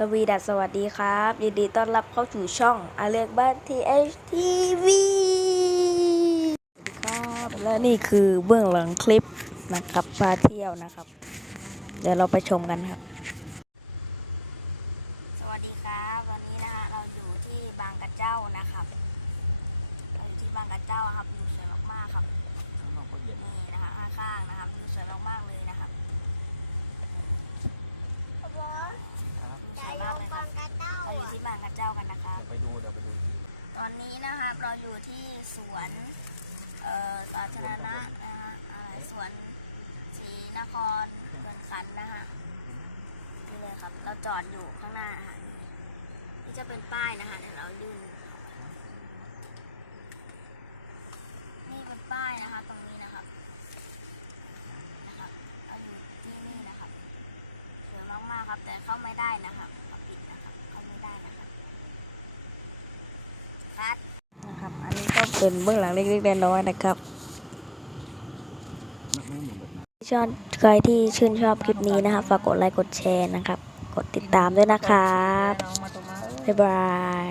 สวีดัสสวัสดีครับ ยินดีต้อนรับเข้าสู่ช่องอาเล็กบ้านทีเอชทีวีครับและนี่คือเบื้องหลังคลิปนะครับพาเที่ยวนะครับ เดี๋ยวเราไปชมกันครับ สวัสดีครับวันนี้นะฮะเราอยู่ที่บางกระเจ้านะครับเราอยู่ที่บางกระเจ้าครับวิวสวยมากๆครับข้างนอกก็เย็น นี่นะคะข้างๆนะครับวิวสวยมากๆเลยนะครับ ครับ สวยมากเลยครับเราอยู่ที่บางกระ เจ้ากันนะครับ เดี๋ยวไปดูเดี๋ยวไปดูอีกทีตอนนี้นะครับเราอยู่ที่สวนเอ่อสาธารณะนะฮะอ่าสวนศรีนครเขื่อนขันธ์นะฮะนี่เลยครับ เราจอดอยู่ข้างหน้าฮะนี่จะเป็นป้ายนะคะเดี๋ยวเราลื่นนี่เป็นป้ายนะคะ ตรงนี้นะครับนะครับเราอยู่ที่นี่นะครับสวยมากๆครับ แต่เข้าไม่ได้นะครับเขาปิดนะครับเข้าไม่ได้นะครับ ครับนะครับ อันนี้ก็ เป็นเบื้องหลังเล็กๆน้อยๆนะครับชอบใครที่ชื่นชอบคลิปนี้นะครับฝากกดไลค์กดแชร์นะครับ กดติดตามด้วยนะครับ บ๊ายบาย